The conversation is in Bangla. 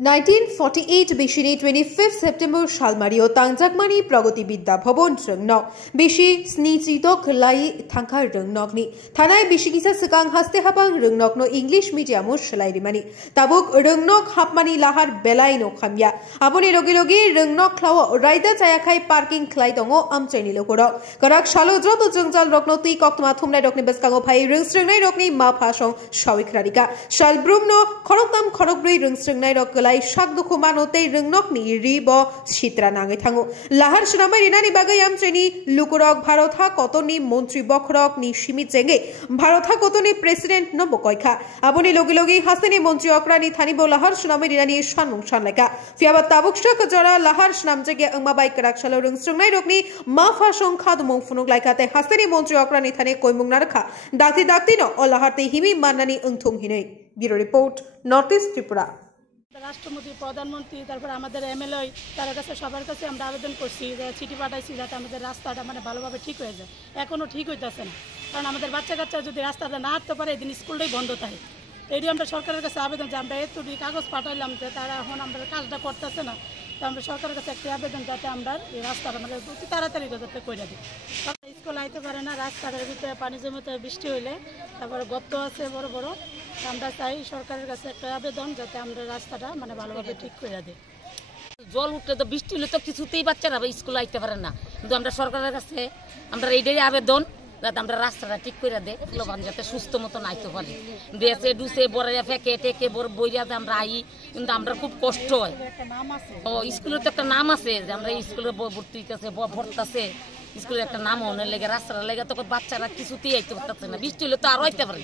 1948 बिशिनि 25 सेप्टेम्बर सालमारियाव तांजाकमानि प्रगति विद्या भवन रोंनक बिशि स्निजिदक लाई थांखा रोंनकनि थानाय बिशिगिसा सिगां हास्ते हाबां रोंनकनो इंलिश मीडियामो सोलायरिमानि ताबुक रोंनक हाबमानि लाहार बेलायनो खामया आबनि लगे लगे रोंनक ख्लाव रायदा जायाखाय पार्किं ख्लाय दङ आमचाइनि लोगोराव गराक सालो जत जोंजाल रकनो ति कक्तमा थुमनाय रकनि बेसकांगो फाय रोंस्रोंनाय रकनि मा फासं साविख्रारिका सालब्रुमनो खरकताम खरकब्रै रोंस्रोंनाय रक शाक दुखु मानोते रोंनकनि रिब सित्रा नाङै थाङो लाहार सुनामै रिनानि बागै आमचाइनि लुकुरक भारत हा कतनि मन्त्री बखरक नि सिमित जेंगे भारत हा कतनि प्रेसिडेंट नबकयखा आबनि लगे लगे हासनि मन्त्री अक्रानि थानिबो लाहार सुनामै रिनानि सानमुं सानलायका फियाबा ताबुकशक जरा लाहार सुनाम जेगे अंमा बाय कराकसालो रोंस्रोंनाय रकनि माफा संखा दुमं फुनुक लायखाते हासनि मन्त्री अक्रानि थाने कयमुं नारखा दाक्ति दाक्तिनो अ लाहारते हिमि माननानि ओंथुं हिनै bureau report north east Tripura রাষ্ট্রপতি প্রধানমন্ত্রী তারপর আমাদের এমএলএ তার কাছে সবার কাছে আমরা আবেদন করছি যে চিঠি পাঠাইছি যাতে আমাদের রাস্তাটা মানে ভালোভাবে ঠিক হয়ে যায় এখনো ঠিক হইতেছে না কারণ আমাদের বাচ্চা কাচ্চা যদি রাস্তাটা না হাঁটতে পারে এদিন স্কুলটাই বন্ধ থাকে এই আমরা সরকারের কাছে আবেদন যে আমরা এতটুকু কাগজ পাঠাইলাম যে তারা এখন আমরা কাজটা করতেছে না তো আমরা সরকারের কাছে একটা আবেদন যাতে আমরা এই রাস্তাটা মানে অতি তাড়াতাড়ি যাতে করে দিই স্কুল আইতে পারে না রাস্তাটার ভিতরে পানি জমে বৃষ্টি হইলে তারপরে গর্ত আছে বড় বড় আমরা চাই সরকারের কাছে একটা আবেদন যাতে আমরা রাস্তাটা মানে ভালোভাবে ঠিক করে দিই জল উঠলে তো বৃষ্টি হলে তো কিছুতেই বাচ্চারা স্কুল আইতে পারে না কিন্তু আমরা সরকারের কাছে আমরা এইটাই আবেদন যাতে আমরা রাস্তাটা ঠিক করে দেয় লোকান যাতে সুস্থ মতন আইতে পারে বেঁচে ডুসে বড় ফেঁকে টেকে বড় বইয়াতে আমরা আই কিন্তু আমরা খুব কষ্ট হয় ও স্কুলের তো একটা নাম আছে যে আমরা স্কুলে ভর্তি হইতেছে ভরতেছে স্কুলের একটা নাম অনেক লেগে রাস্তাটা লেগে তখন বাচ্চারা কিছুতেই আইতে পারতেছে না বৃষ্টি হলে তো আরো আইতে পারে